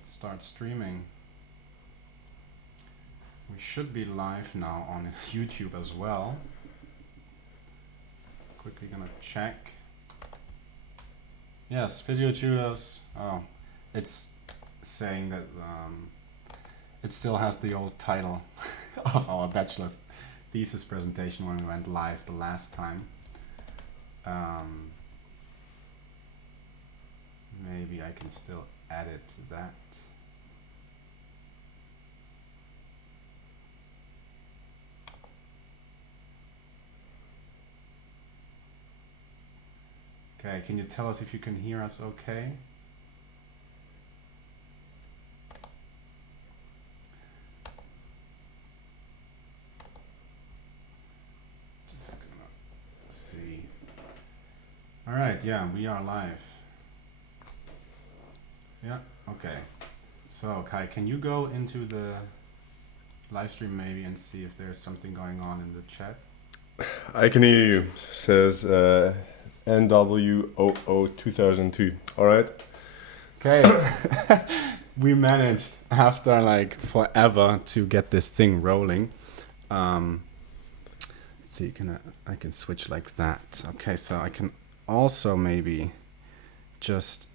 Let's start streaming. We should be live now on YouTube as well. Quickly gonna check. Yes, Physiotutors. Oh, it's saying that it still has the old title of our bachelor's thesis presentation when we went live the last time. Maybe I can still edit that. Okay, can you tell us if you can hear us okay? Just gonna see. All right, yeah, we are live. Yeah, okay. So Kai, can you go into the live stream maybe and see if there's something going on in the chat? I can hear you. It says NWOO 2002. All right. Okay. We managed after like forever to get this thing rolling. So I can switch like that. Okay, so I can also maybe just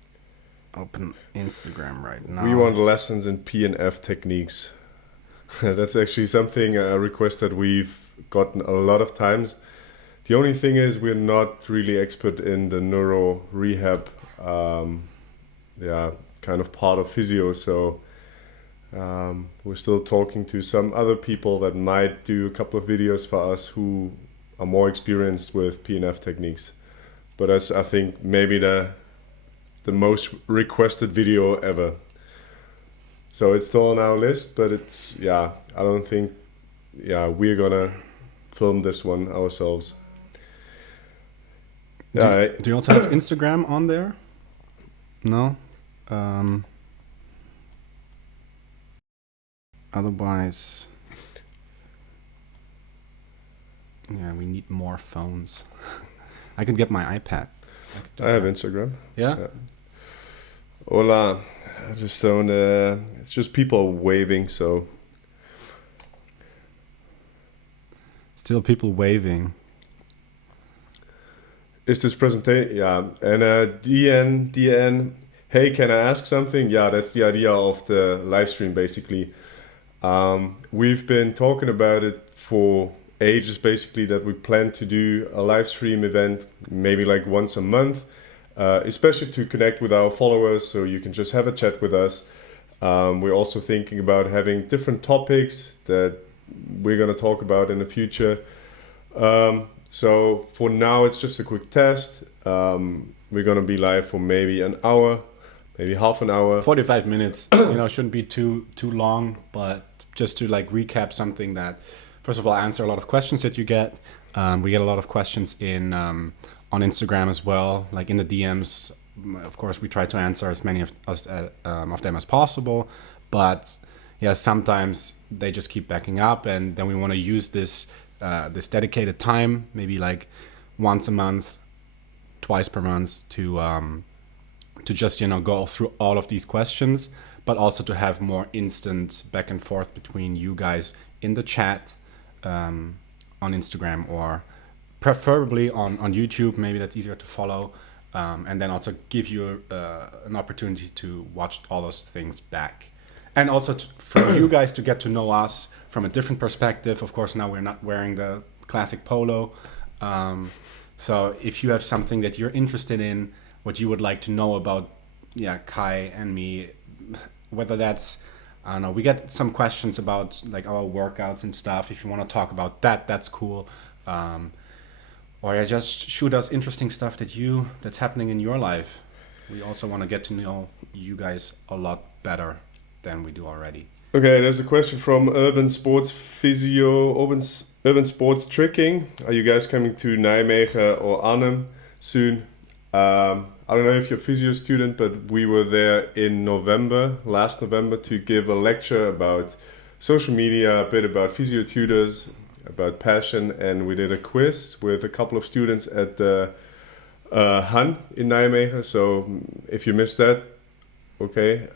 open Instagram right now. We want lessons in P&F techniques. That's actually something a request that we've gotten a lot of times. The only thing is we're not really expert in the neuro rehab, kind of part of physio. So we're still talking to some other people that might do a couple of videos for us who are more experienced with P&F techniques. But that's, I think, maybe the most requested video ever. So it's still on our list, but it's, I don't think, we're gonna film this one ourselves. Do you also have Instagram on there? No? Otherwise, yeah, we need more phones. I could get my iPad. I have Instagram. Yeah? Hola. Just on it's just people waving, so. Still people waving. Is this presentation? Yeah. And DN, hey, can I ask something? Yeah, that's the idea of the live stream, basically. We've been talking about it for ages, basically, that we plan to do a live stream event, maybe like once a month, especially to connect with our followers, so you can just have a chat with us. We're also thinking about having different topics that we're going to talk about in the future. So for now, it's just a quick test. We're going to be live for maybe an hour, maybe half an hour. 45 minutes, shouldn't be too long, but just to like recap something that, first of all, answer a lot of questions that you get. We get a lot of questions on Instagram as well, like in the DMs. Of course, we try to answer as many of them as possible, but yeah, sometimes they just keep backing up, and then we want to use this dedicated time, maybe like once a month, twice per month, to just go through all of these questions, but also to have more instant back and forth between you guys in the chat on Instagram, or preferably on YouTube. Maybe that's easier to follow, and then also give you an opportunity to watch all those things back. And also for you guys to get to know us from a different perspective. Of course, now we're not wearing the classic polo. So if you have something that you're interested in, what you would like to know about Kai and me, whether that's, I don't know, we get some questions about like our workouts and stuff. If you want to talk about that, that's cool. Or just shoot us interesting stuff that's happening in your life. We also want to get to know you guys a lot better than we do already. Okay, there's a question from Urban Sports Physio, Urban Sports Tricking. Are you guys coming to Nijmegen or Arnhem soon? I don't know if you're a physio student, but we were there in last November, to give a lecture about social media, a bit about Physiotutors, about passion, and we did a quiz with a couple of students at the Han in Nijmegen. So if you missed that, Okay.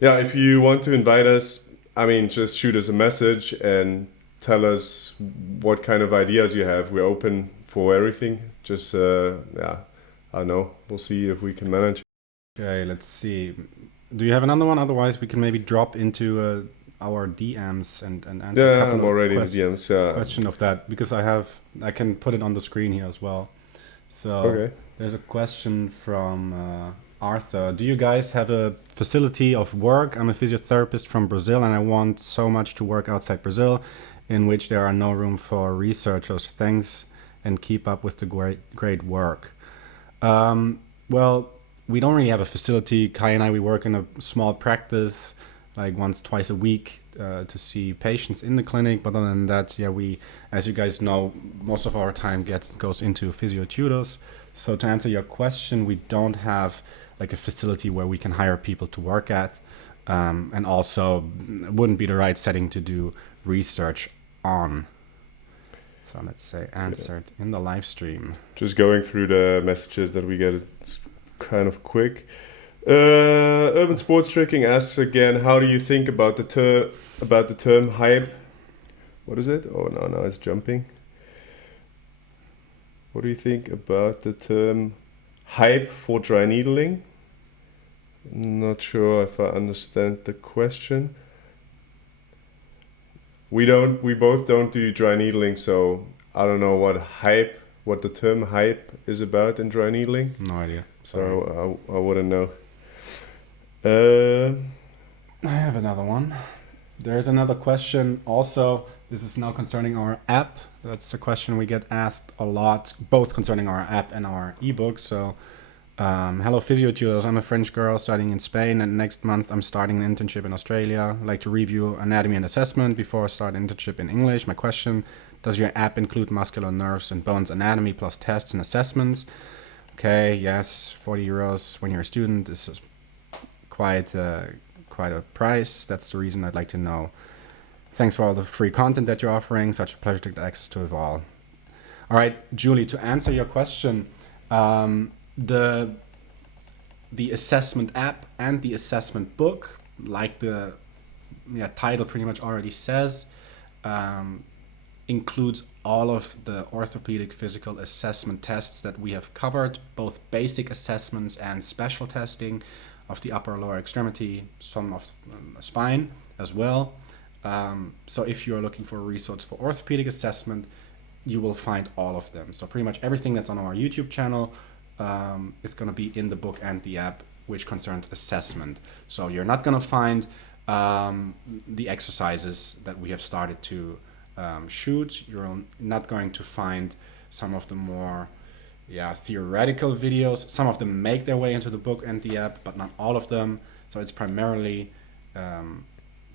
Yeah, if you want to invite us, I mean, just shoot us a message and tell us what kind of ideas you have. We're open for everything. Just, yeah, I don't know. We'll see if we can manage. Okay, let's see. Do you have another one? Otherwise, we can maybe drop into our DMs and answer a Yeah, couple I'm of already in the DMs. question of that, because I can put it on the screen here as well. So Okay. there's a question from Arthur. Do you guys have a facility of work? I'm a physiotherapist from Brazil and I want so much to work outside Brazil, in which there are no room for researchers. Thanks and keep up with the great work. Well, we don't really have a facility. Kai and I, we work in a small practice, like once, twice a week, to see patients in the clinic. But other than that, yeah, we, as you guys know, most of our time goes into Physiotutors. So to answer your question, we don't have like a facility where we can hire people to work at. And also it wouldn't be the right setting to do research on. So let's say answered in the live stream. Just going through the messages that we get, it's kind of quick. Urban Sports Tricking asks again, how do you think about the term hype? What is it? Oh no, it's jumping. What do you think about the term hype for dry needling? Not sure if I understand the question. We both don't do dry needling, so I don't know what the term hype is about in dry needling. No idea. So I wouldn't know. I have another one. There's another question also. This is now concerning our app. That's a question we get asked a lot, both concerning our app and our ebook. So, hello Physiotutors. I'm a French girl studying in Spain, and next month I'm starting an internship in Australia. I'd like to review anatomy and assessment before I start an internship in English. My question, does your app include muscular nerves and bones anatomy plus tests and assessments? Okay, yes, €40 when you're a student is quite a price. That's the reason I'd like to know. Thanks for all the free content that you're offering. Such a pleasure to get access to it all. All right, Julie, to answer your question, the assessment app and the assessment book, like the title pretty much already says, includes all of the orthopedic physical assessment tests that we have covered, both basic assessments and special testing of the upper lower extremity, some of the spine as well. So if you're looking for a resource for orthopedic assessment, you will find all of them. So pretty much everything that's on our YouTube channel is going to be in the book and the app, which concerns assessment. So you're not going to find the exercises that we have started to shoot. You're not going to find some of the more theoretical videos. Some of them make their way into the book and the app, but not all of them. So it's primarily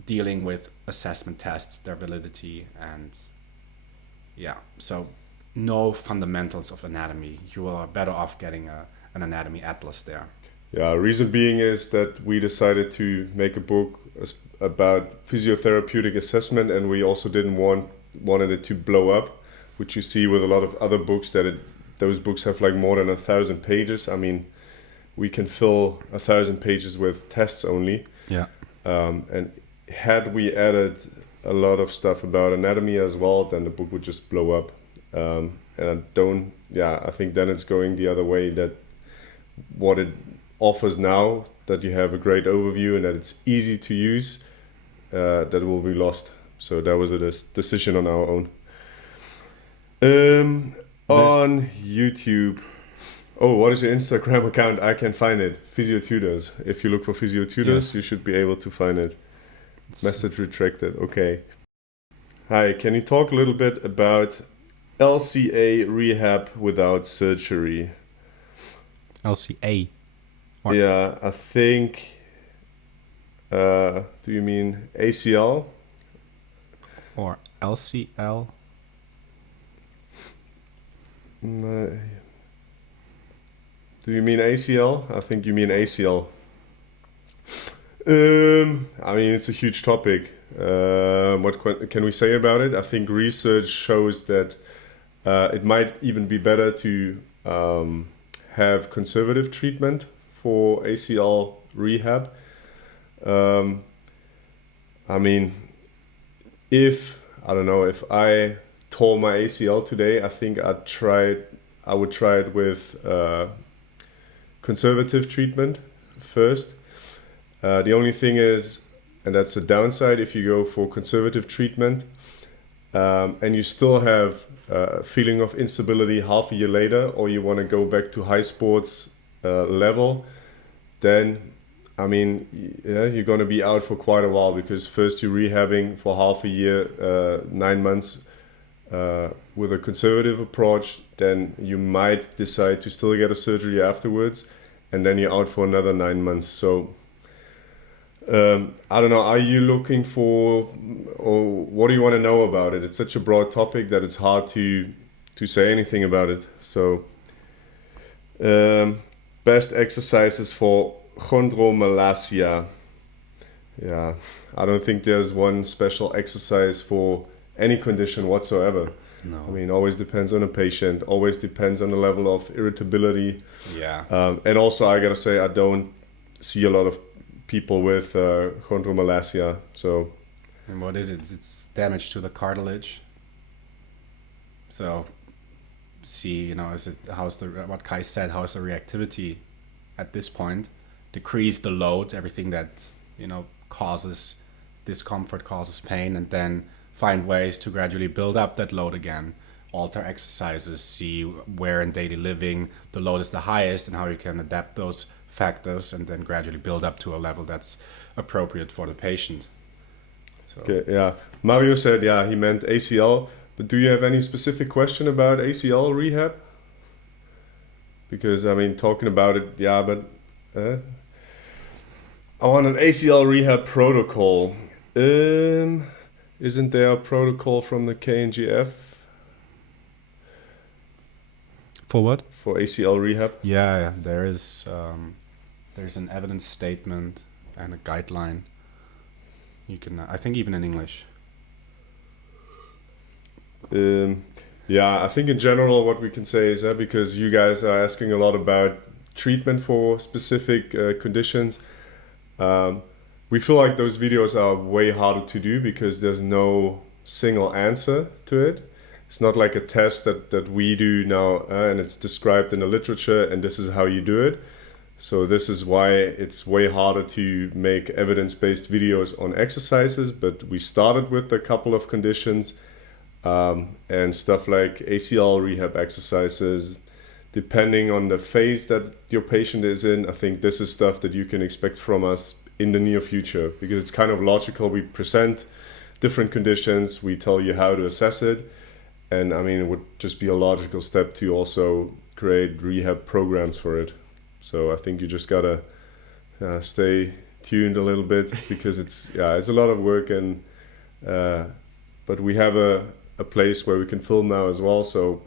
dealing with assessment tests, their validity, and so no fundamentals of anatomy. You are better off getting an anatomy atlas there. Yeah, reason being is that we decided to make a book about physiotherapeutic assessment, and we also wanted it to blow up, which you see with a lot of other books those books have like more than 1,000 pages. I mean, we can fill 1,000 pages with tests only. Yeah. And had we added a lot of stuff about anatomy as well, then the book would just blow up. And I think then it's going the other way, that what it offers now, that you have a great overview and that it's easy to use, that will be lost. So that was a decision on our own. On YouTube, what is your Instagram account? I can find it. Physiotutors. If you look for Physiotutors, you should be able to find it. Message retracted. Okay. Hi, can you talk a little bit about LCA rehab without surgery? LCA? Yeah, I think... do you mean ACL? Or LCL? Do you mean ACL? I think you mean ACL. I mean, it's a huge topic. What can we say about it? I think research shows that it might even be better to have conservative treatment for ACL rehab. I mean, if I tore my ACL today, I think I would try it with conservative treatment first. The only thing is, and that's the downside, if you go for conservative treatment and you still have a feeling of instability half a year later, or you want to go back to high sports level, then I mean, yeah, you're going to be out for quite a while, because first you're rehabbing for half a year, 9 months with a conservative approach, then you might decide to still get a surgery afterwards, and then you're out for another 9 months. So I don't know, are you looking for, or what do you want to know about it? It's such a broad topic that it's hard to say anything about it. So best exercises for chondromalacia. Yeah, I don't think there's one special exercise for any condition whatsoever. No. I mean, always depends on a patient, always depends on the level of irritability. Yeah. And also, I gotta say, I don't see a lot of people with chondromalacia. So, and what is it? It's damage to the cartilage. So, see, what Kai said, how's the reactivity at this point? Decrease the load, everything that, causes discomfort, causes pain, and then find ways to gradually build up that load again. Alter exercises, see where in daily living the load is the highest and how you can adapt those factors, and then gradually build up to a level that's appropriate for the patient. So. Okay, yeah. Mario said, yeah, he meant ACL, but do you have any specific question about ACL rehab? Because, I mean, talking about it, yeah, but I want an ACL rehab protocol. Isn't there a protocol from the KNGF? For what? For ACL rehab? Yeah, there is. There's an evidence statement and a guideline. You can, I think, even in English. Yeah, I think in general what we can say is that because you guys are asking a lot about treatment for specific conditions, we feel like those videos are way harder to do because there's no single answer to it. It's not like a test that we do now and it's described in the literature and this is how you do it. So this is why it's way harder to make evidence-based videos on exercises, but we started with a couple of conditions and stuff like ACL rehab exercises. Depending on the phase that your patient is in, I think this is stuff that you can expect from us in the near future, because it's kind of logical. We present different conditions, we tell you how to assess it, and I mean, it would just be a logical step to also create rehab programs for it. So I think you just gotta stay tuned a little bit because it's a lot of work, and but we have a place where we can film now as well, so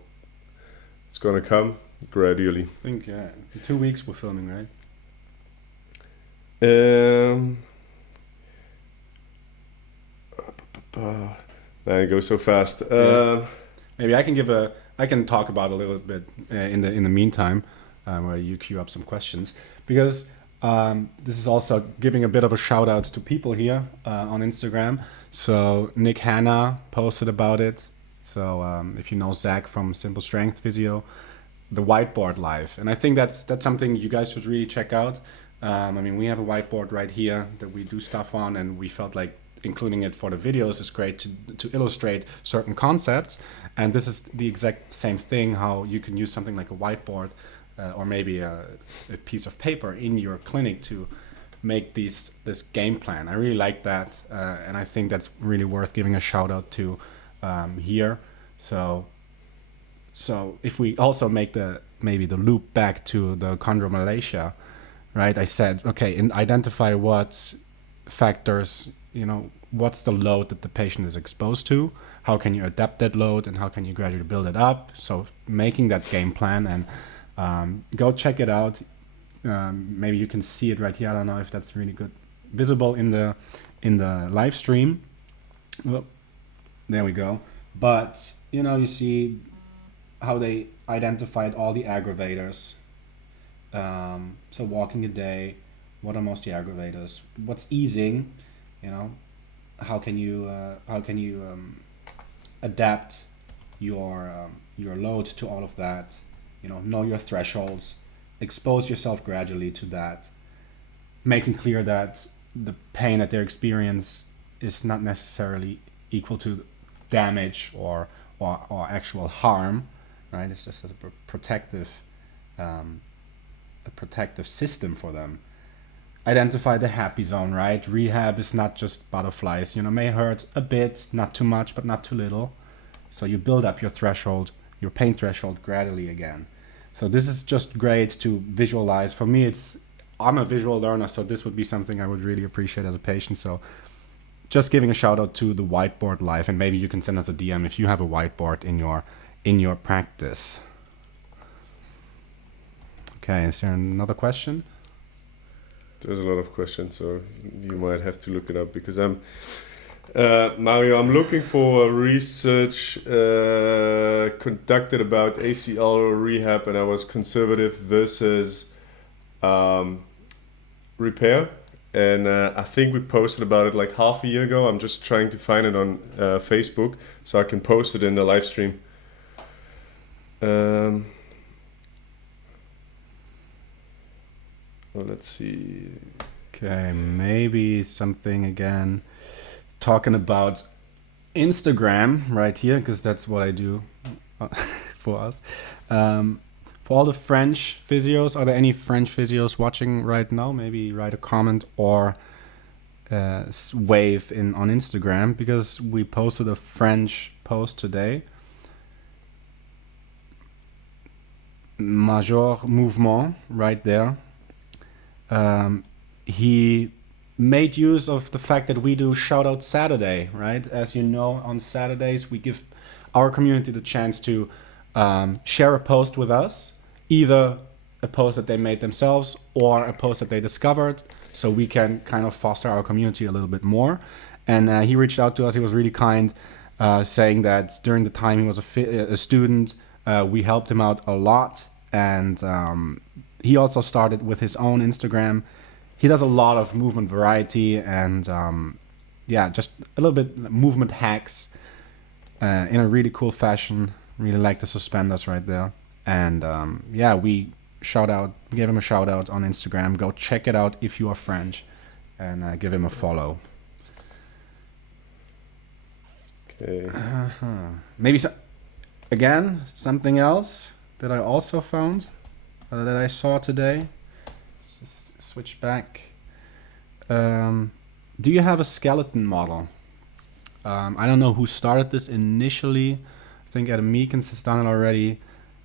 it's gonna come gradually. I think in 2 weeks we're filming, right? Man, it goes so fast. Maybe I can talk about a little bit in the meantime, where you queue up some questions, because this is also giving a bit of a shout out to people here on Instagram. So Nick Hanna posted about it. So if you know Zach from Simple Strength Physio, the whiteboard live, and I think that's something you guys should really check out. I mean, we have a whiteboard right here that we do stuff on, and we felt like including it for the videos is great to illustrate certain concepts. And this is the exact same thing, how you can use something like a whiteboard or maybe a piece of paper in your clinic to make this game plan. I really like that, and I think that's really worth giving a shout out to here. So if we also make the loop back to the chondromalacia, right? I said, okay, identify what factors, what's the load that the patient is exposed to, how can you adapt that load, and how can you gradually build it up. So making that game plan, and go check it out. Maybe you can see it right here. I don't know if that's really good visible in the live stream. Well, there we go. But you see how they identified all the aggravators, So walking a day, what are most the aggravators? What's easing? You know, how can you adapt your load to all of that? You know your thresholds, expose yourself gradually to that, making clear that the pain that they experience is not necessarily equal to damage or actual harm, right? It's just um, a protective system for them. Identify the happy zone, right? Rehab is not just butterflies. May hurt a bit, not too much, but not too little. So you build up your threshold, your pain threshold gradually again. So this is just great to visualize. For me, I'm a visual learner, so this would be something I would really appreciate as a patient. So just giving a shout out to the whiteboard life, and maybe you can send us a DM if you have a whiteboard in your practice. Okay, is there another question? There's a lot of questions, so you might have to look it up because Mario, I'm looking for research conducted about ACL rehab, and I was conservative versus repair. And I think we posted about it like half a year ago. I'm just trying to find it on Facebook so I can post it in the live stream. Well, let's see. Okay, maybe something again. Talking about Instagram right here, because that's what I do for us. For all the French physios, are there any French physios watching right now? Maybe write a comment or wave on Instagram, because we posted a French post today. Major Mouvement right there. He made use of the fact that we do Shoutout Saturday, right? As you know, on Saturdays we give our community the chance to share a post with us, either a post that they made themselves or a post that they discovered, so we can kind of foster our community a little bit more. And he reached out to us. He was really kind, saying that during the time he was a student, we helped him out a lot. And he also started with his own Instagram. He does a lot of movement variety and just a little bit movement hacks in a really cool fashion. Really like the suspenders right there. And we gave him a shout out on Instagram. Go check it out if you are French, and give him a follow. Okay. Maybe something else that I also found, that I saw today. Let's just switch back. Do you have a skeleton model? I don't know who started this initially. I think Adam Meekins has done it already,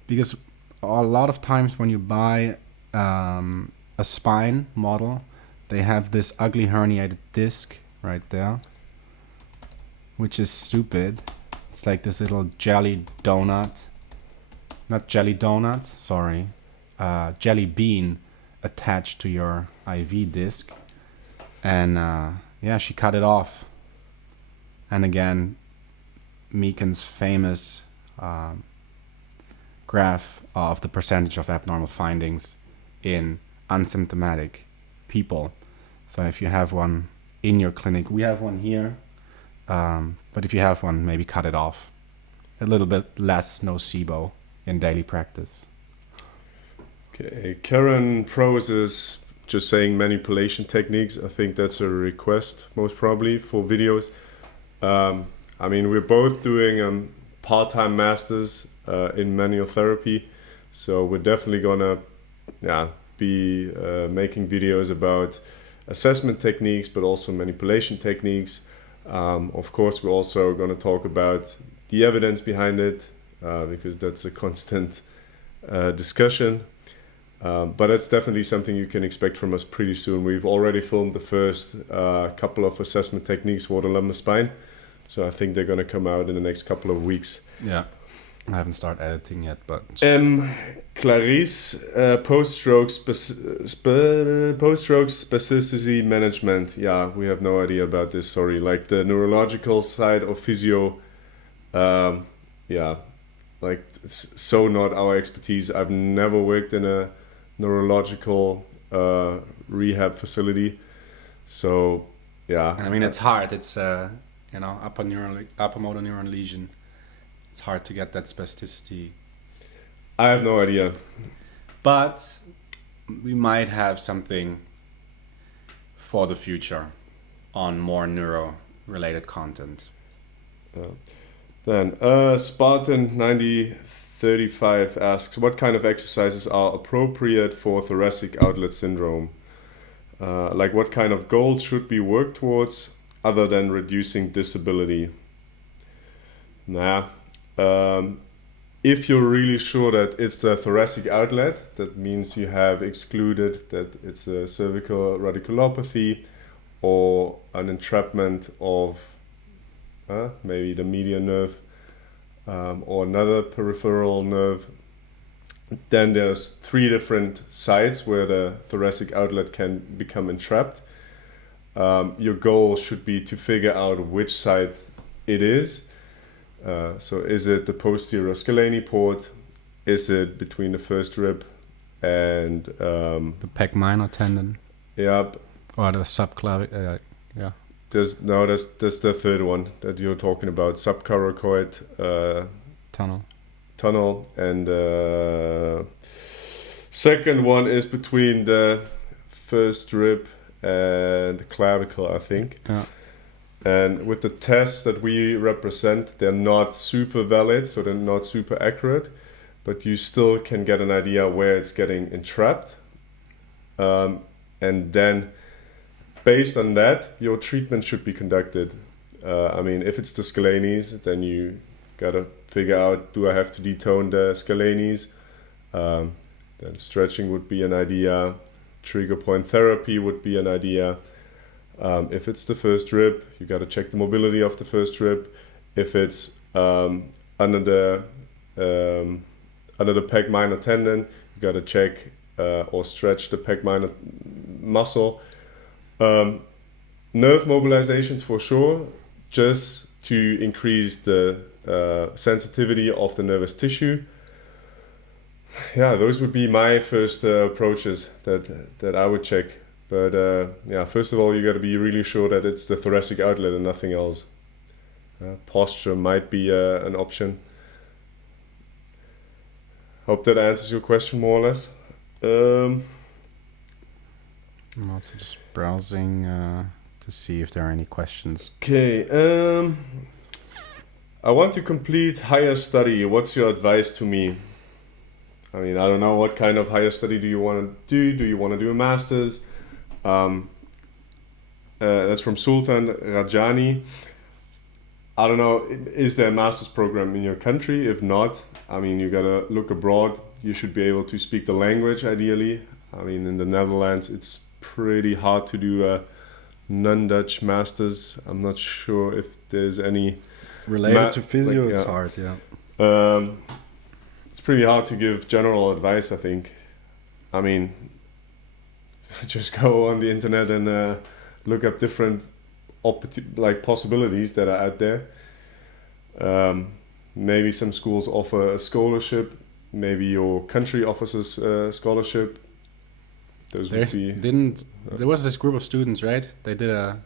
because a lot of times when you buy a spine model, they have this ugly herniated disc right there, which is stupid. It's like this little jelly donut. Not jelly donut, sorry. Jelly bean attached to your IV disc. And she cut it off. And again, Meekin's famous graph of the percentage of abnormal findings in asymptomatic people. So if you have one in your clinic, we have one here. But if you have one, maybe cut it off. A little bit less nocebo in daily practice. Okay, Karen Pros is just saying manipulation techniques. I think that's a request, most probably, for videos. We're both doing part-time masters in manual therapy, so we're definitely gonna be making videos about assessment techniques, but also manipulation techniques. Of course, we're also gonna talk about the evidence behind it, because that's a constant discussion. But it's definitely something you can expect from us pretty soon. We've already filmed the first couple of assessment techniques for the lumbar spine, so I think they're going to come out in the next couple of weeks. Yeah, I haven't started editing yet, but... Clarice, post-stroke spasticity management. Yeah, we have no idea about this, sorry. Like the neurological side of physio, it's so not our expertise. I've never worked in a neurological rehab facility. So yeah, And I mean, it's hard. It's upper motor neuron lesion. It's hard to get that spasticity. I have no idea. But we might have something for the future on more neuro-related content. Then Spartan 9035 asks, what kind of exercises are appropriate for thoracic outlet syndrome? Like what kind of goals should be worked towards other than reducing disability? If you're really sure that it's the thoracic outlet, that means you have excluded that it's a cervical radiculopathy or an entrapment of maybe the median nerve or another peripheral nerve, then there's 3 different sites where the thoracic outlet can become entrapped. Your goal should be to figure out which side it is. So is it the posterior scalene port? Is it between the first rib and the pec minor tendon? Yeah. Or the subclavicular? Yeah. There's the third one that you're talking about, subcoracoid tunnel, and second one is between the first rib and the clavicle, I think. Yeah. And with the tests that we represent, they're not super valid, so they're not super accurate, but you still can get an idea where it's getting entrapped. And then based on that, your treatment should be conducted. I mean, if it's the scalenes, then you gotta figure out, do I have to detone the scalenes? Then stretching would be an idea. Trigger point therapy would be an idea. If it's the first rib, you got to check the mobility of the first rib. If it's under the pec minor tendon, you got to check or stretch the pec minor muscle. Nerve mobilizations for sure, just to increase the sensitivity of the nervous tissue. Yeah, those would be my first approaches that I would check. But first of all, you got to be really sure that it's the thoracic outlet and nothing else. Posture might be an option. Hope that answers your question more or less. I'm also just browsing to see if there are any questions. Okay. I want to complete higher study. What's your advice to me? I mean, I don't know, what kind of higher study do you want to do? Do you want to do a master's? That's from Sultan Rajani. I don't know, is there a master's program in your country? If not, I mean, you gotta look abroad. You should be able to speak the language ideally. I mean, in the Netherlands, it's pretty hard to do a non-Dutch master's. I'm not sure if there's any... Related to physio, it's hard, yeah. It's pretty hard to give general advice, I think. I mean, just go on the internet and look up different possibilities that are out there. Maybe some schools offer a scholarship. Maybe your country offers a scholarship. Those would be... There was this group of students, right? They did a...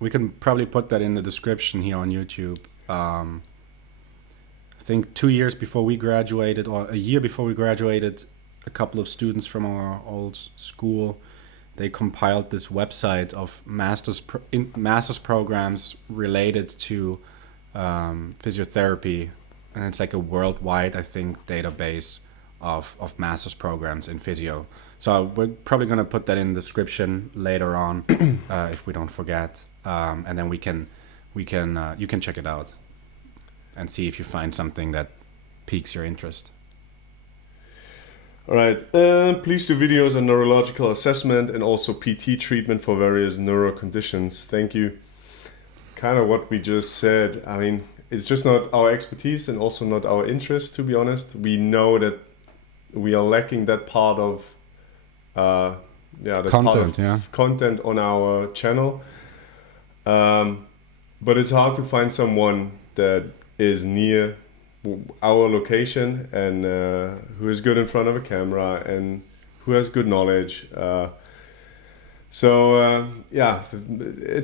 We can probably put that in the description here on YouTube. I think 2 years before we graduated, or a year before we graduated, a couple of students from our old school, they compiled this website of master's programs related to physiotherapy, and it's like a worldwide, I think, database of master's programs in physio. So we're probably going to put that in the description later on if we don't forget, and then you can check it out and see if you find something that piques your interest. All right, please do videos on neurological assessment and also PT treatment for various neuro conditions. Thank you. Kind of what we just said. I mean, it's just not our expertise and also not our interest, to be honest. We know that we are lacking that part of content on our channel. But it's hard to find someone that is near our location and who is good in front of a camera and who has good knowledge. It's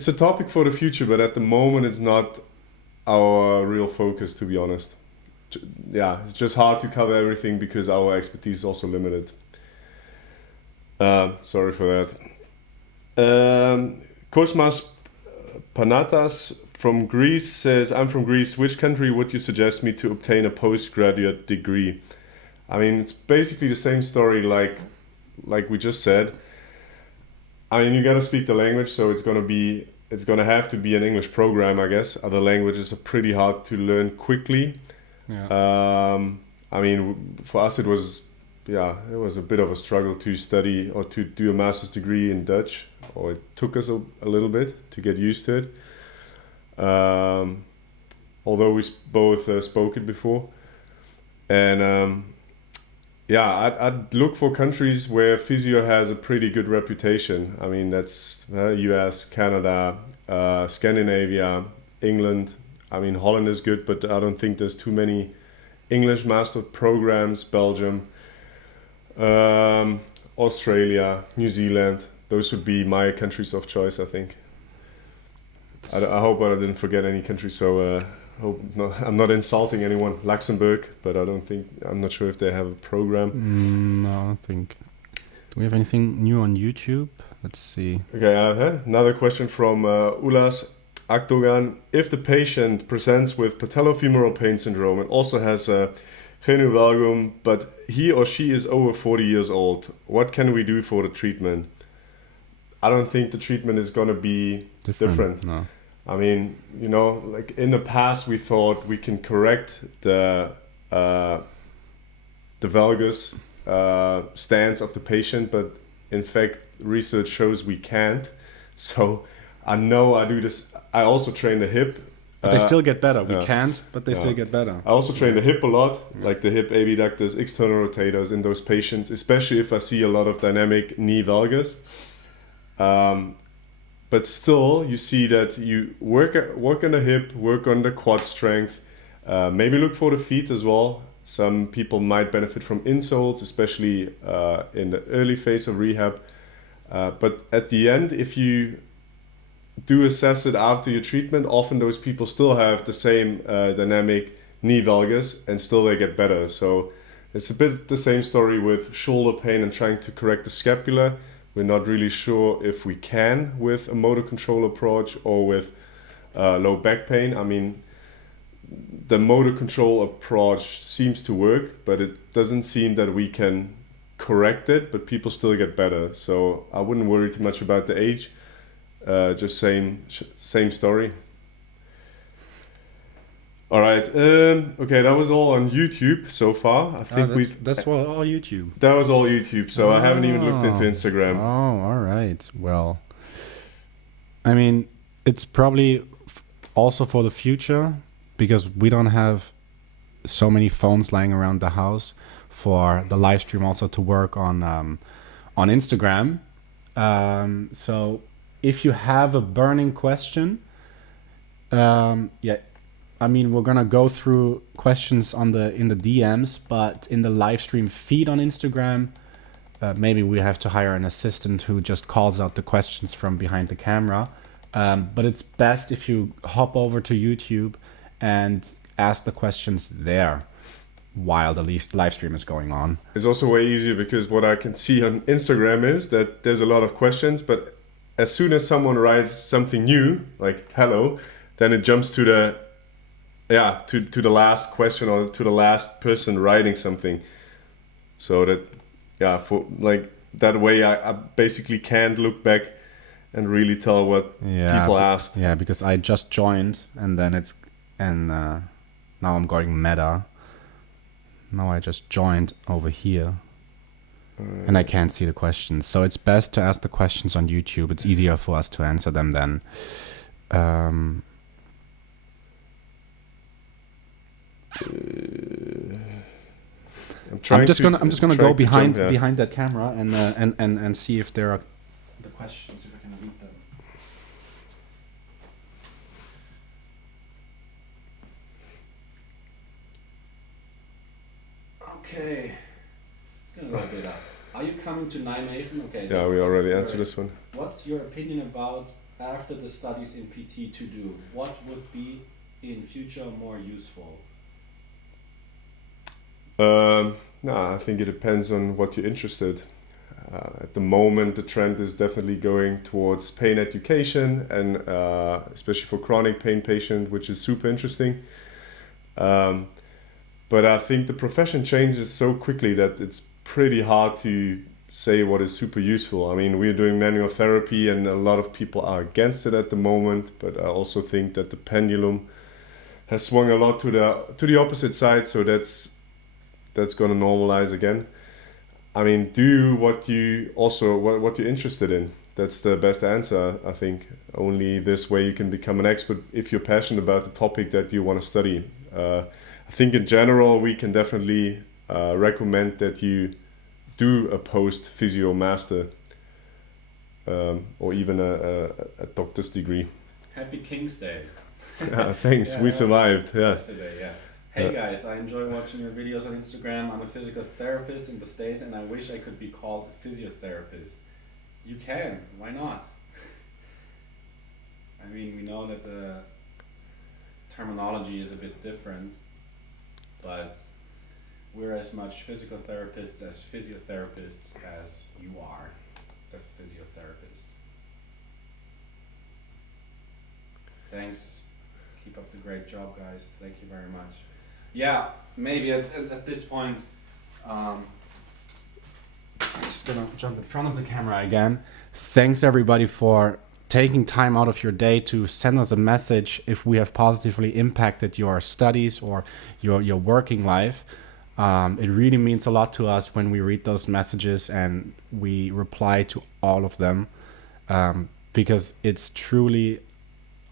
a topic for the future, but at the moment it's not our real focus, to be honest. It's just hard to cover everything because our expertise is also limited. Sorry for that. Kosmas Panatas from Greece says, I'm from Greece. Which country would you suggest me to obtain a postgraduate degree? I mean, it's basically the same story like we just said. I mean, you gotta speak the language, so it's gonna have to be an English program, I guess. Other languages are pretty hard to learn quickly. Yeah. I mean, for us it was a bit of a struggle to study or to do a master's degree in Dutch, or it took us a little bit to get used to it. Although we both spoke it before. And I'd look for countries where physio has a pretty good reputation. I mean, that's US, Canada, Scandinavia, England. I mean, Holland is good, but I don't think there's too many English master programs. Belgium, Australia, New Zealand. Those would be my countries of choice, I think. I hope I didn't forget any country, so I'm not insulting anyone. Luxembourg, but I'm not sure if they have a program. No, I don't think. Do we have anything new on YouTube? Let's see. Okay, another question from Ulas Akdogan. If the patient presents with patellofemoral pain syndrome and also has a hernia valgum, but he or she is over 40 years old, what can we do for the treatment? I don't think the treatment is going to be different. No. I mean, like in the past we thought we can correct the valgus stance of the patient, but in fact research shows we can't. So I know I do this. I also train the hip. But they still get better. We can't, but they still get better. I also train the hip a lot, like the hip abductors, external rotators in those patients, especially if I see a lot of dynamic knee valgus. But still, you see that you work on the hip, work on the quad strength, maybe look for the feet as well. Some people might benefit from insoles, especially in the early phase of rehab. But at the end, if you do assess it after your treatment, often those people still have the same dynamic knee valgus and still they get better. So it's a bit the same story with shoulder pain and trying to correct the scapula. We're not really sure if we can with a motor control approach or with low back pain. I mean, the motor control approach seems to work, but it doesn't seem that we can correct it, but people still get better. So I wouldn't worry too much about the age. Just same story. All right. Okay, that was all on YouTube so far. I think that's all YouTube. That was all YouTube. So I haven't even looked into Instagram. Oh, all right. Well, I mean, it's probably also for the future because we don't have so many phones lying around the house for the live stream also to work on Instagram. So if you have a burning question, I mean, we're gonna go through questions in the DMs, but in the live stream feed on Instagram, maybe we have to hire an assistant who just calls out the questions from behind the camera. But it's best if you hop over to YouTube and ask the questions there while the live stream is going on. It's also way easier because what I can see on Instagram is that there's a lot of questions, but as soon as someone writes something new, like hello, then it jumps to the to the last question or to the last person writing something. So that for like that way I basically can't look back and really tell what people asked. Yeah, because I just joined and then now I'm going meta. Now I just joined over here. And I can't see the questions. So it's best to ask the questions on YouTube. It's easier for us to answer them then. I'm just gonna go behind that camera and see if there are the questions, if I can read them. Okay. It's gonna go a bit up. Are you coming to Nijmegen? Okay. Yeah, we already answered this one. What's your opinion about after the studies in PT to do? What would be in future more useful? I think it depends on what you're interested. At the moment, the trend is definitely going towards pain education, and especially for chronic pain patient, which is super interesting. But I think the profession changes so quickly that it's pretty hard to say what is super useful. I mean, we're doing manual therapy, and a lot of people are against it at the moment. But I also think that the pendulum has swung a lot to the opposite side, so that's going to normalize again. I mean, do what you're interested in. That's the best answer, I think. Only this way you can become an expert if you're passionate about the topic that you want to study. I think in general, we can definitely recommend that you do a post-physio master or even a doctor's degree. Happy King's Day. Thanks, we survived. Yesterday, yeah. Hey guys, I enjoy watching your videos on Instagram. I'm a physical therapist in the States and I wish I could be called a physiotherapist. You can, why not? I mean, we know that the terminology is a bit different, but we're as much physical therapists as physiotherapists as you are a physiotherapist. Thanks. Keep up the great job, guys. Thank you very much. Yeah, maybe at this point, I'm just gonna jump in front of the camera again. Thanks everybody for taking time out of your day to send us a message if we have positively impacted your studies or your working life. It really means a lot to us when we read those messages and we reply to all of them, because it's truly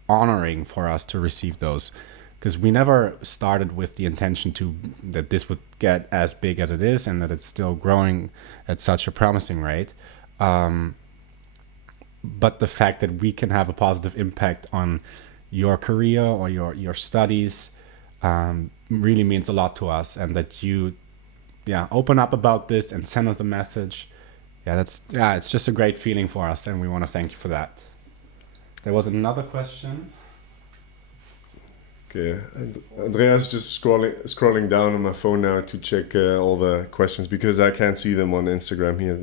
honoring for us to receive those. Because we never started with the intention that this would get as big as it is and that it's still growing at such a promising rate. But the fact that we can have a positive impact on your career or your studies really means a lot to us, and that you open up about this and send us a message. It's just a great feeling for us, and we want to thank you for that. There was another question. Okay, Andreas just scrolling down on my phone now to check all the questions because I can't see them on Instagram here.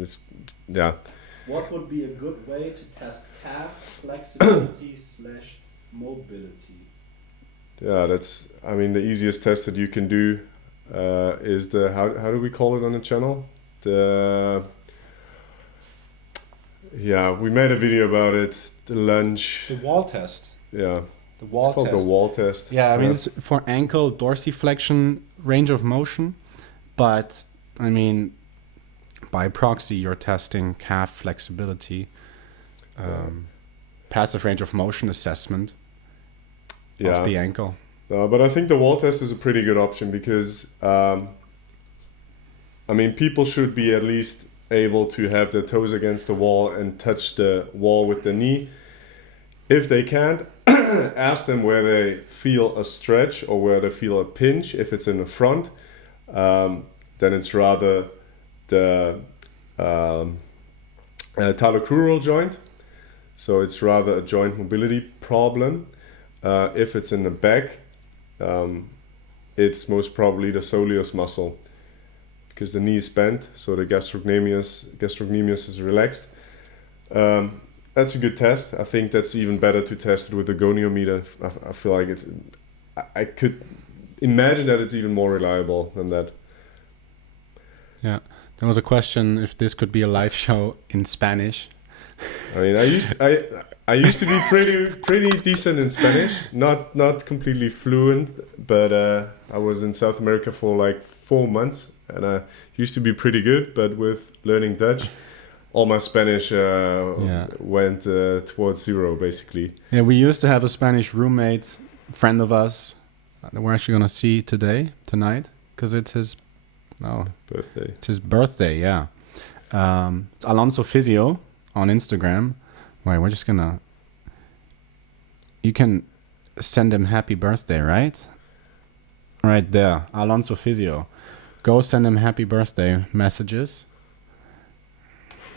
What would be a good way to test calf flexibility / mobility? Yeah, the easiest test that you can do is the, how do we call it on the channel? We made a video about it, the lunge. The wall test. Yeah. The wall test. The wall test. Yeah, I mean, it's for ankle dorsiflexion range of motion, but I mean, by proxy, you're testing calf flexibility, passive range of motion assessment of the ankle. But I think the wall test is a pretty good option because, people should be at least able to have their toes against the wall and touch the wall with the knee. If they can't, ask them where they feel a stretch or where they feel a pinch. If it's in the front, then it's rather the talocrural joint. So it's rather a joint mobility problem. If it's in the back, it's most probably the soleus muscle because the knee is bent, so the gastrocnemius is relaxed. That's a good test. I think that's even better to test it with a goniometer. I feel like I could imagine that it's even more reliable than that. Yeah. There was a question if this could be a live show in Spanish. I mean, I used to be pretty decent in Spanish. Not completely fluent, but I was in South America for like 4 months, and I used to be pretty good. But with learning Dutch, all my Spanish went towards zero, basically. Yeah, we used to have a Spanish roommate, friend of us, that we're actually gonna see tonight, because it's his birthday. It's his birthday, yeah. It's Alonso Physio on Instagram. Wait, we're just gonna. You can send him happy birthday, right? Right there, Alonso Physio. Go send him happy birthday messages.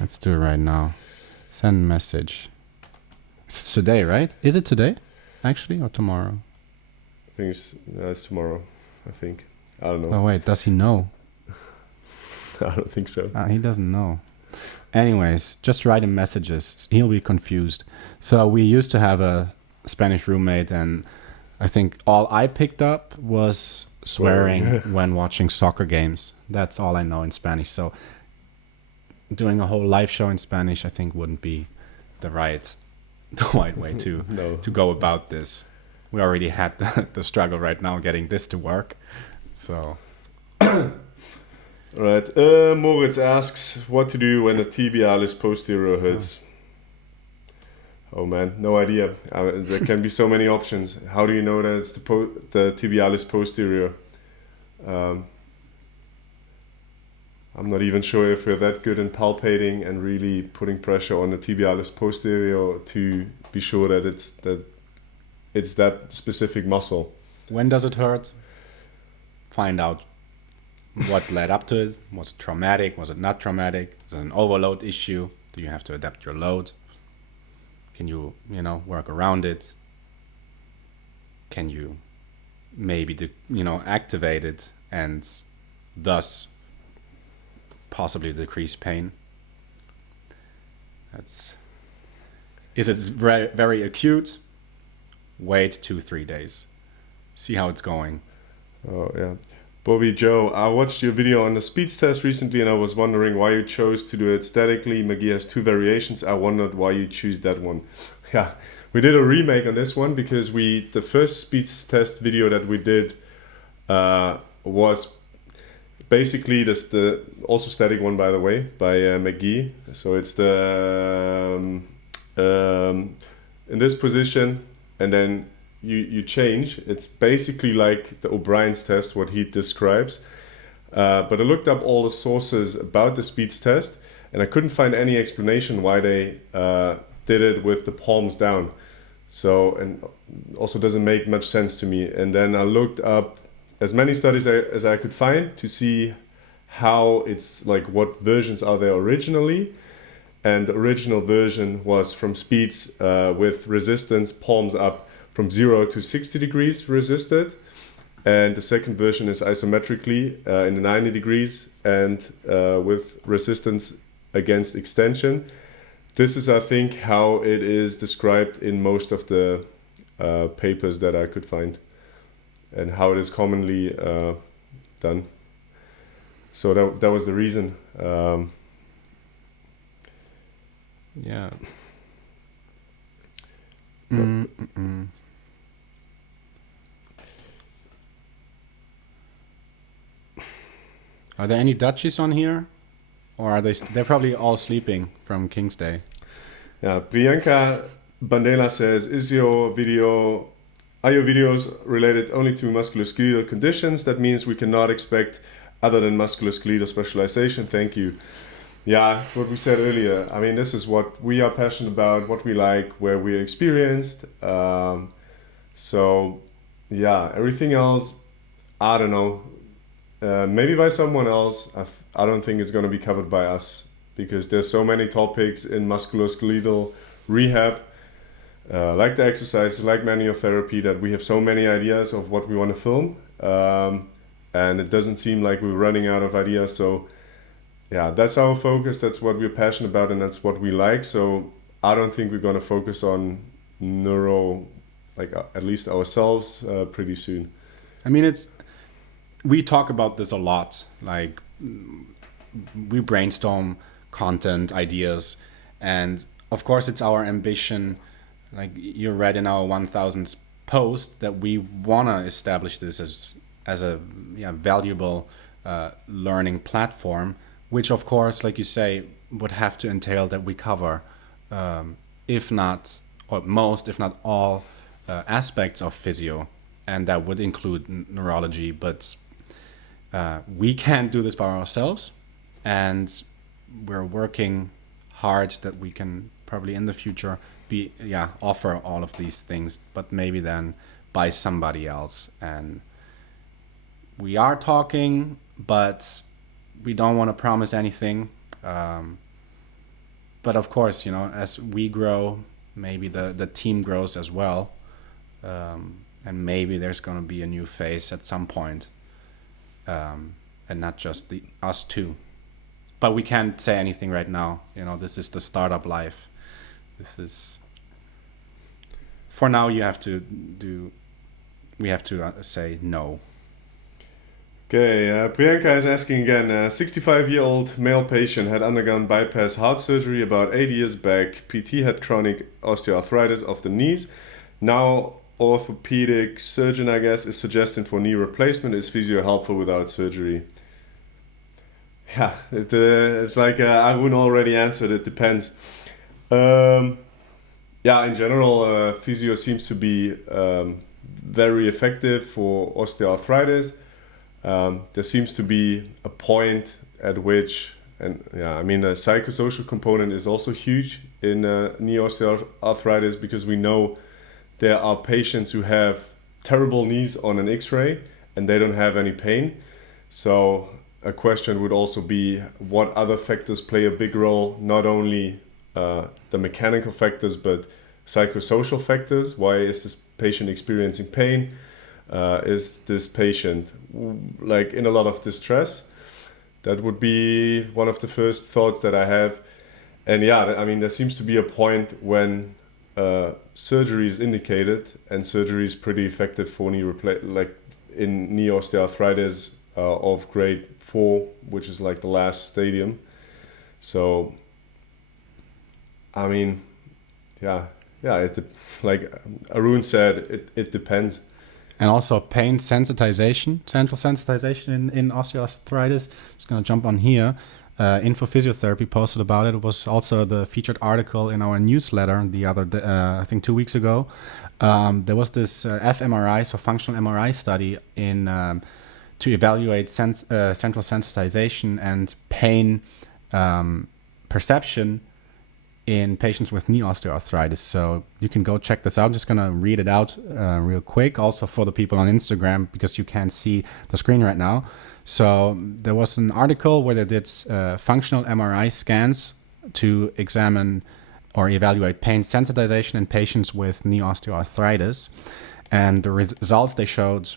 Let's do it right now. Send message. It's today, right? Is it today, actually, or tomorrow? I think it's tomorrow, I think. I don't know. Oh, wait, does he know? I don't think so. He doesn't know. Anyways, just write him messages. He'll be confused. So we used to have a Spanish roommate, and I think all I picked up was swearing when watching soccer games. That's all I know in Spanish. So doing a whole live show in Spanish, I think, wouldn't be the right way to go about this. We already had the struggle right now getting this to work. So... Right. Moritz asks what to do when the tibialis posterior hurts. Oh man, no idea. There can be so many options. How do you know that it's the tibialis posterior? I'm not even sure if we're that good in palpating and really putting pressure on the tibialis posterior to be sure that it's that specific muscle. When does it hurt? Find out what led up to it. Was it traumatic? Was it not traumatic? Is it an overload issue? Do you have to adapt your load? Can you work around it? Can you maybe activate it and thus possibly decrease pain? Is it very, very acute? Wait 2-3 days. See how it's going. Oh yeah. Bobby Joe, I watched your video on the speeds test recently and I was wondering why you chose to do it statically. McGee has 2 variations. I wondered why you choose that one. Yeah, we did a remake on this one because the first speeds test video that we did was basically the also static one, by the way, by McGee. So it's the in this position, and then you change. It's basically like the O'Brien's test, what he describes. But I looked up all the sources about the speeds test, and I couldn't find any explanation why they did it with the palms down. So, and also doesn't make much sense to me. And then I looked up as many studies as I could find to see how it's like, what versions are there originally. And the original version was from speeds with resistance palms up from 0 to 60 degrees resisted. And the second version is isometrically in the 90 degrees and with resistance against extension. This is, I think, how it is described in most of the papers that I could find and how it is commonly done. So that was the reason. Yeah. Are there any Dutchies on here? Or are they're probably all sleeping from King's Day? Yeah, Priyanka Bandela says, are your videos related only to musculoskeletal conditions? That means we cannot expect other than musculoskeletal specialization. Thank you. Yeah, it's what we said earlier. I mean, this is what we are passionate about, what we like, where we're experienced. So, yeah, everything else, I don't know. Maybe by someone else. I don't think it's going to be covered by us because there's so many topics in musculoskeletal rehab, like the exercises, like manual therapy, that we have so many ideas of what we want to film. And it doesn't seem like we're running out of ideas. So yeah, that's our focus. That's what we're passionate about and that's what we like. So I don't think we're going to focus on neuro, like at least ourselves, pretty soon. I mean, we talk about this a lot. Like, we brainstorm content ideas, and of course it's our ambition, like you read in our 1000th post, that we want to establish this as a valuable learning platform, which of course, like you say, would have to entail that we cover if not all aspects of physio, and that would include neurology. But we can't do this by ourselves, and we're working hard that we can probably in the future offer all of these things, but maybe then by somebody else. And we are talking, but we don't want to promise anything. but of course, as we grow, maybe the team grows as well, and maybe there's going to be a new phase at some point, and not just us two. But we can't say anything right now. This is the startup life. This is, for now, we have to say no. Okay, Priyanka is asking again, 65-year-old male patient had undergone bypass heart surgery about 8 years back. PT had chronic osteoarthritis of the knees. Now, orthopedic surgeon, I guess, is suggesting for knee replacement. Is physio helpful without surgery? Yeah, it's like Arun already answered, it depends. In general, physio seems to be very effective for osteoarthritis. There seems to be a point at which, the psychosocial component is also huge in knee osteoarthritis, because we know there are patients who have terrible knees on an X-ray and they don't have any pain. So a question would also be, what other factors play a big role, not only the mechanical factors, but psychosocial factors? Why is this patient experiencing pain? Is this patient in a lot of distress? That would be one of the first thoughts that I have. And there seems to be a point when surgery is indicated, and surgery is pretty effective for knee in knee osteoarthritis of grade 4, which is like the last stadium. So, like Arun said, it depends. And also pain sensitization, central sensitization in osteoarthritis. Just going to jump on here. Info Physiotherapy posted about it. It was also the featured article in our newsletter the other day, I think 2 weeks ago. There was this fMRI, so functional MRI study to evaluate central sensitization and pain perception in patients with knee osteoarthritis. So you can go check this out. I'm just going to read it out real quick, also for the people on Instagram, because you can't see the screen right now. So there was an article where they did functional MRI scans to examine or evaluate pain sensitization in patients with knee osteoarthritis. And the results they showed,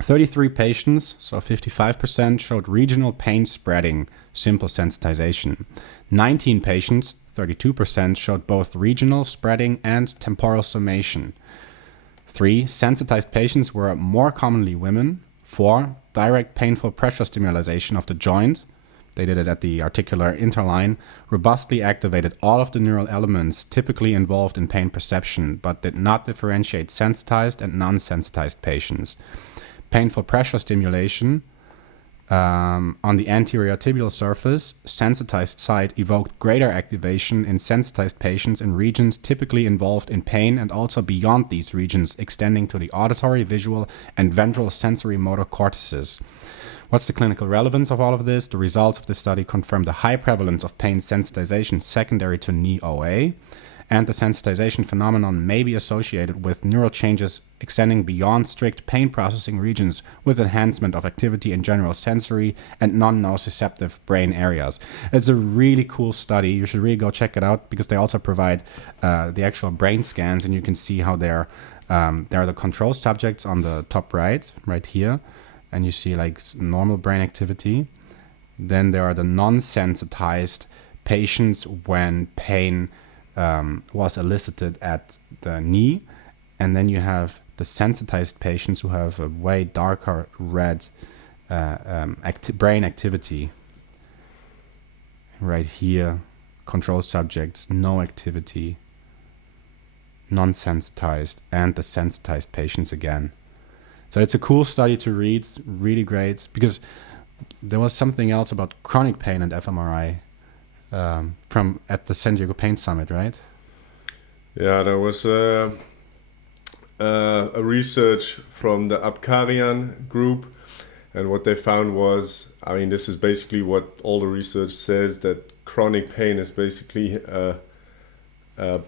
33 patients, so 55%, showed regional pain spreading, simple sensitization. 19 patients, 32%, showed both regional spreading and temporal summation. 3 sensitized patients were more commonly women. 4 direct painful pressure stimulation of the joint. They did it at the articular interline, robustly activated all of the neural elements typically involved in pain perception, but did not differentiate sensitized and non-sensitized patients. Painful pressure stimulation on the anterior tibial surface, sensitized site evoked greater activation in sensitized patients in regions typically involved in pain, and also beyond these regions, extending to the auditory, visual, and ventral sensory motor cortices. What's the clinical relevance of all of this? The results of this study confirm the high prevalence of pain sensitization secondary to knee OA, and the sensitization phenomenon may be associated with neural changes extending beyond strict pain processing regions, with enhancement of activity in general sensory and non-nociceptive brain areas. It's a really cool study. You should really go check it out, because they also provide the actual brain scans, and you can see how there are the control subjects on the top right here, and you see like normal brain activity. Then there are the non-sensitized patients when pain was elicited at the knee, and then you have the sensitized patients who have a way darker red brain activity. Right here, control subjects, no activity, non-sensitized, and the sensitized patients again. So it's a cool study to read, really great, because there was something else about chronic pain and fMRI. From at the San Diego Pain Summit, right? Yeah, there was a research from the Abkarian group, and what they found was, this is basically what all the research says, that chronic pain is basically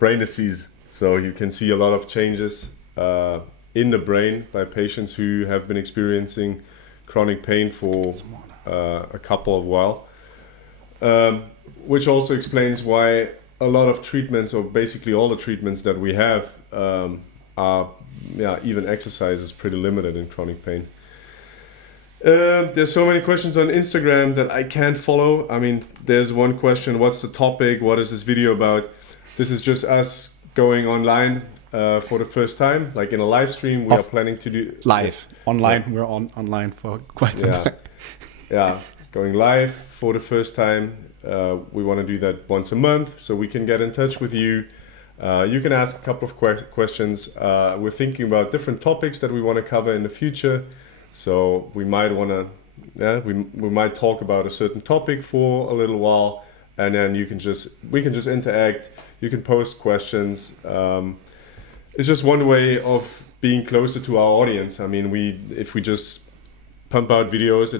brain disease. So you can see a lot of changes in the brain by patients who have been experiencing chronic pain for a couple of while. which also explains why a lot of treatments, or basically all the treatments that we have, are, even exercise is pretty limited in chronic pain. There's so many questions on Instagram that I can't follow. I mean, there's one question: what's the topic? What is this video about? This is just us going online for the first time, like in a live stream. We are planning to do live online. We're online for quite some time. Yeah, going live for the first time. We want to do that once a month, so we can get in touch with you. You can ask a couple of questions. We're thinking about different topics that we want to cover in the future. So we might want to, we might talk about a certain topic for a little while, and then we can just interact. You can post questions. It's just one way of being closer to our audience. I mean, if we just pump out videos,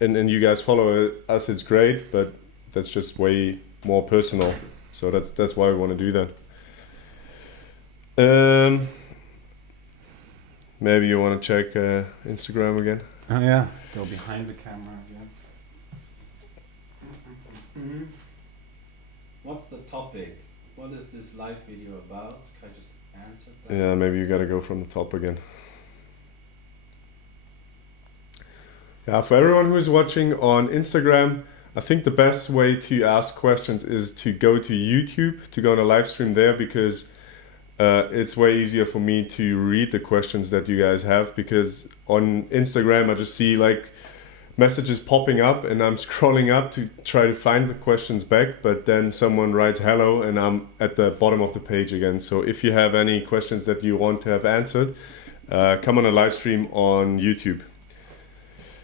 and you guys follow us, it's great, but that's just way more personal. So that's why we want to do that. Maybe you want to check Instagram again? Oh yeah, go behind the camera again. What's the topic? What is this live video about? Can I just answer that? Yeah, maybe you gotta go from the top again. Yeah, for everyone who's watching on Instagram, I think the best way to ask questions is to go to YouTube, to go on a live stream there, because it's way easier for me to read the questions that you guys have, because on Instagram I just see like messages popping up and I'm scrolling up to try to find the questions back, but then someone writes hello and I'm at the bottom of the page again. So if you have any questions that you want to have answered, come on a live stream on YouTube.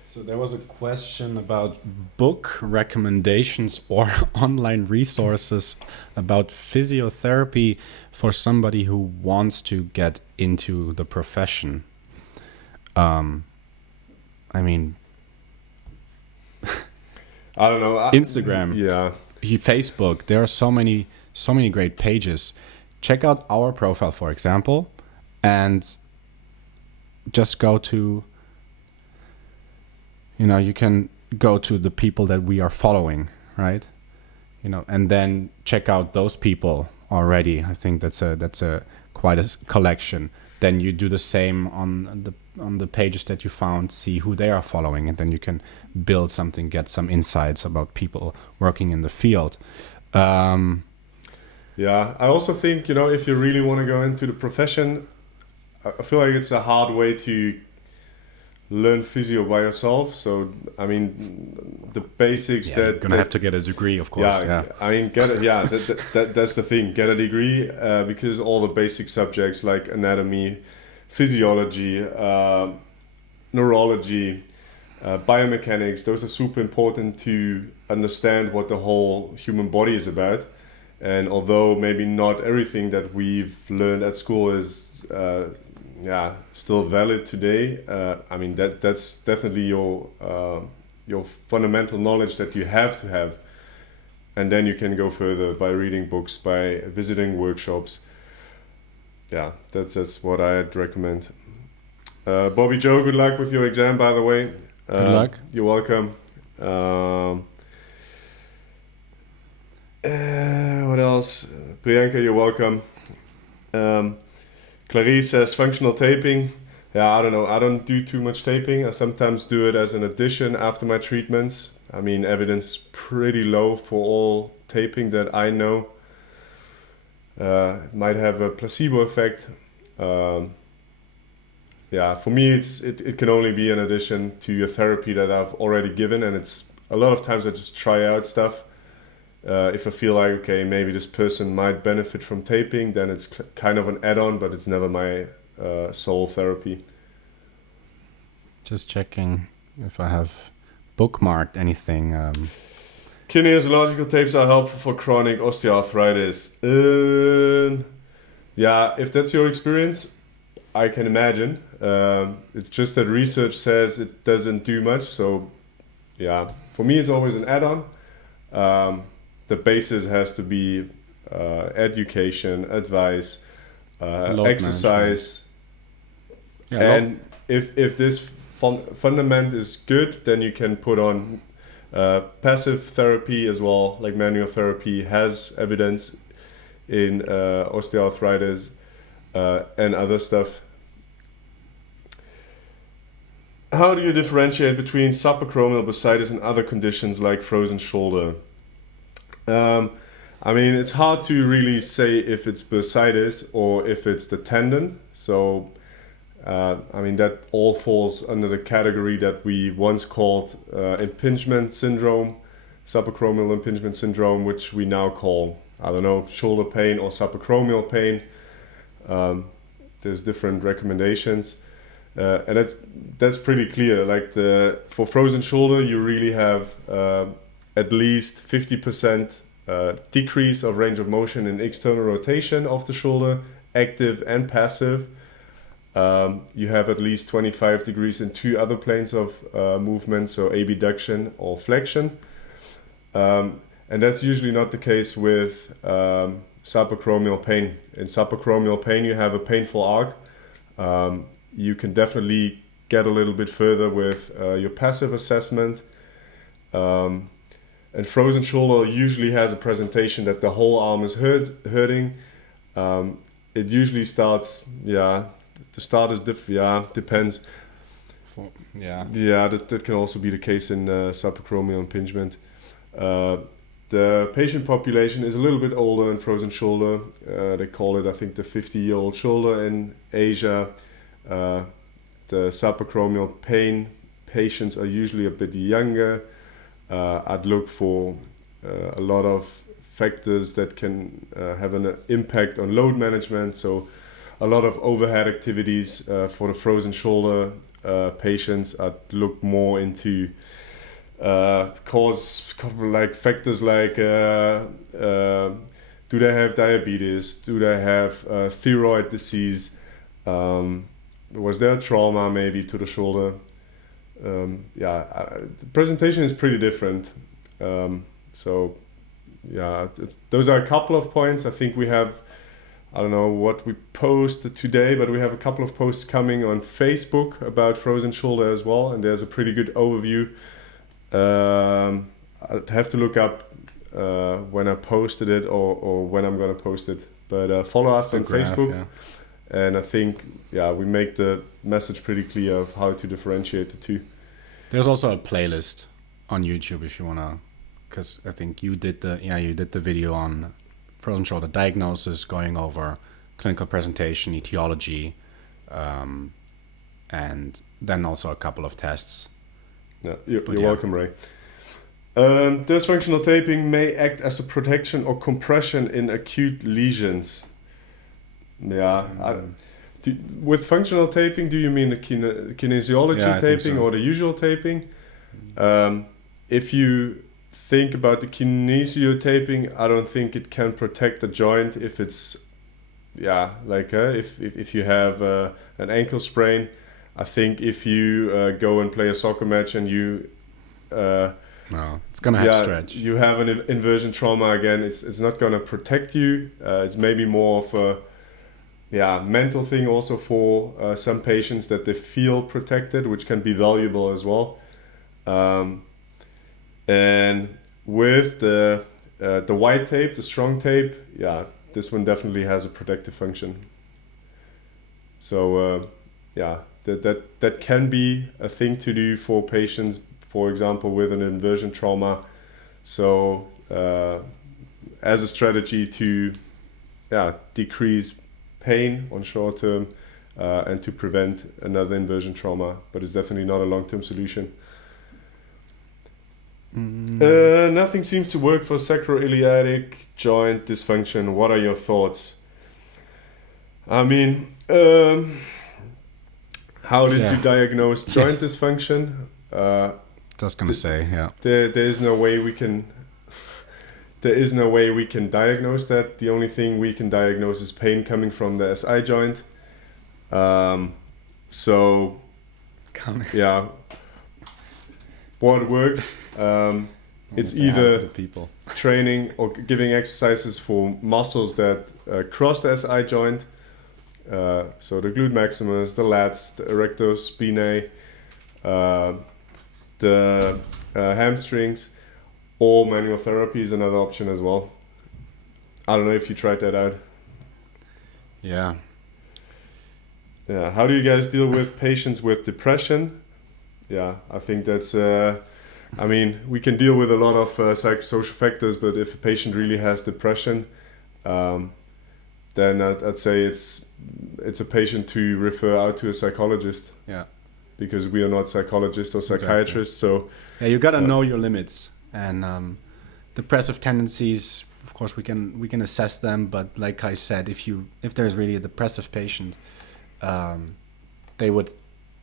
So there was a question about book recommendations or online resources about physiotherapy for somebody who wants to get into the profession. I mean, I don't know. Instagram, Facebook. There are so many great pages. Check out our profile, for example, and just go to. You can go to the people that we are following, right? And then check out those people already. I think that's a quite a collection. Then you do the same on the pages that you found, see who they are following, and then you can build something, get some insights about people working in the field. Yeah, I also think, if you really want to go into the profession, I feel like it's a hard way to learn physio by yourself. So I mean, the basics you're gonna have to get a degree, of course. Yeah. I mean, that's the thing. Get a degree, because all the basic subjects like anatomy, physiology, neurology, biomechanics, those are super important to understand what the whole human body is about. And although maybe not everything that we've learned at school is still valid today, I mean that's definitely your fundamental knowledge that you have to have, and then you can go further by reading books, by visiting workshops. Yeah, that's what I'd recommend. Bobby Joe, good luck with your exam, by the way. Good luck. You're welcome. What else? Priyanka, you're welcome. Clarice says functional taping. Yeah, I don't know. I don't do too much taping. I sometimes do it as an addition after my treatments. I mean, evidence pretty low for all taping that I know. It might have a placebo effect. For me, it can only be an addition to a therapy that I've already given, and it's a lot of times I just try out stuff. If I feel like, okay, maybe this person might benefit from taping, then it's kind of an add-on, but it's never my sole therapy. Just checking if I have bookmarked anything. Kinesiological tapes are helpful for chronic osteoarthritis. If that's your experience, I can imagine. It's just that research says it doesn't do much. So, for me, it's always an add-on. The basis has to be education, advice, exercise. And if this fundament is good, then you can put on Passive therapy as well, like manual therapy, has evidence in osteoarthritis and other stuff. How do you differentiate between subacromial bursitis and other conditions like frozen shoulder? I mean, it's hard to really say if it's bursitis or if it's the tendon. So, I mean, that all falls under the category that we once called impingement syndrome, subacromial impingement syndrome, which we now call, I don't know, shoulder pain or subacromial pain. There's different recommendations. And that's pretty clear. Like for frozen shoulder, you really have at least 50% decrease of range of motion in external rotation of the shoulder, active and passive. You have at least 25 degrees in two other planes of movement, so abduction or flexion. And that's usually not the case with subacromial pain. In subacromial pain, you have a painful arc. You can definitely get a little bit further with your passive assessment. And frozen shoulder usually has a presentation that the whole arm is hurting. It usually starts, the start is depends. That can also be the case in subacromial impingement. The patient population is a little bit older in frozen shoulder. They call it, I think, the 50-year-old shoulder in Asia. The subacromial pain patients are usually a bit younger. I'd look for a lot of factors that can have an impact on load management. So a lot of overhead activities for the frozen shoulder patients. I'd look more into like factors like do they have diabetes? Do they have thyroid disease? Was there trauma maybe to the shoulder? The presentation is pretty different. Those are a couple of points. I think we have, I don't know what we posted today, but we have a couple of posts coming on Facebook about frozen shoulder as well, and there's a pretty good overview. I'd have to look up when I posted it or when I'm going to post it. But follow us on Facebook. Yeah. And I think, we make the message pretty clear of how to differentiate the two. There's also a playlist on YouTube if you want to, because I think you did the video on frozen shoulder diagnosis, going over clinical presentation, etiology, and then also a couple of tests. Yeah, you're welcome, Ray. Dysfunctional taping may act as a protection or compression in acute lesions. With functional taping, do you mean the kinesiology taping or the usual taping? If you think about the kinesio taping, I don't think it can protect the joint if it's if you have an ankle sprain. I think if you go and play a soccer match and you it's gonna have stretch. You have an inversion trauma again. It's not gonna protect you. It's maybe more of a mental thing also for some patients that they feel protected, which can be valuable as well. And with the white tape, the strong tape, this one definitely has a protective function. So that can be a thing to do for patients, for example, with an inversion trauma. So as a strategy to decrease pain on short term and to prevent another inversion trauma, but it's definitely not a long-term solution. Nothing seems to work for sacroiliac joint dysfunction. What are your thoughts? I mean, how did you diagnose joint dysfunction? Just gonna say, there is no way we can. There is no way we can diagnose that. The only thing we can diagnose is pain coming from the SI joint. What works? It's either training or giving exercises for muscles that cross the SI joint. So the glute maximus, the lats, the erector spinae, the hamstrings, or manual therapy is another option as well. I don't know if you tried that out. Yeah. Yeah. How do you guys deal with patients with depression? Yeah, I think that's. I mean, we can deal with a lot of psychosocial factors, but if a patient really has depression, then I'd say it's a patient to refer out to a psychologist. Yeah. Because we are not psychologists or psychiatrists, so yeah, you gotta know your limits, and depressive tendencies. Of course, we can assess them, but like I said, if there's really a depressive patient, they would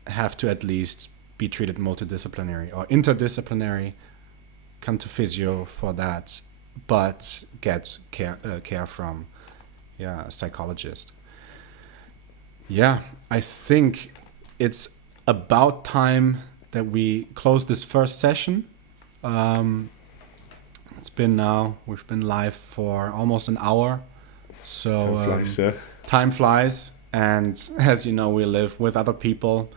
have to at least be treated multidisciplinary or interdisciplinary. Come to physio for that, but get care from a psychologist. Yeah, I think it's about time that we close this first session. We've been live for almost an hour, so time flies, and as you know, we live with other people,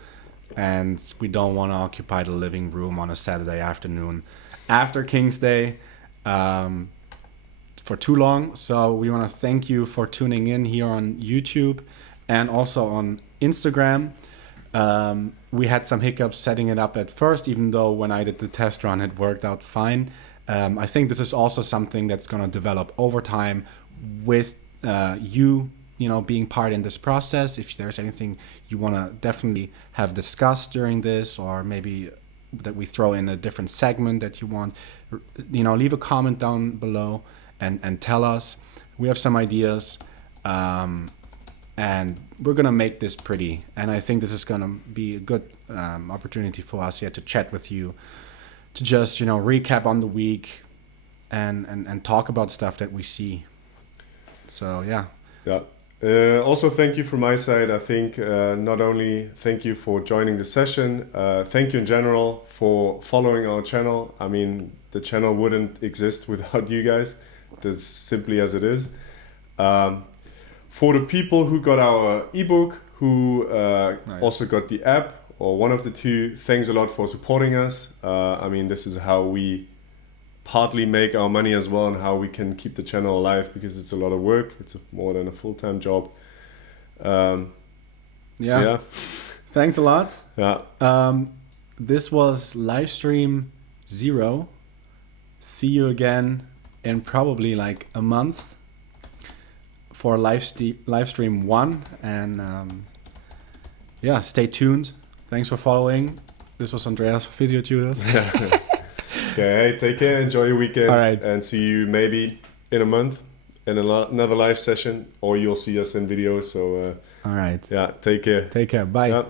and we don't want to occupy the living room on a Saturday afternoon after King's Day for too long. So we want to thank you for tuning in here on YouTube and also on Instagram. We had some hiccups setting it up at first, even though when I did the test run, it worked out fine. I think this is also something that's going to develop over time with you being part in this process. If there's anything you want to definitely have discussed during this, or maybe that we throw in a different segment that you want, leave a comment down below and tell us. We have some ideas. And we're going to make this pretty. And I think this is going to be a good opportunity for us here to chat with you, to just, recap on the week and talk about stuff that we see. So, yeah. Yeah. Also, thank you from my side. I think not only thank you for joining the session, thank you in general for following our channel. I mean, the channel wouldn't exist without you guys. That's simply as it is. For the people who got our ebook, who also got the app, or one of the two, thanks a lot for supporting us. I mean, this is how we partly make our money as well, and how we can keep the channel alive, because it's a lot of work. It's more than a full-time job. Yeah. Thanks a lot. Yeah. This was livestream 0. See you again in probably like a month for live stream 1, and stay tuned. Thanks for following. This was Andreas for Physiotutors. Okay, take care, enjoy your weekend. All right. And see you maybe in a month in another live session, or you'll see us in videos. So all right, take care. Bye. Yeah.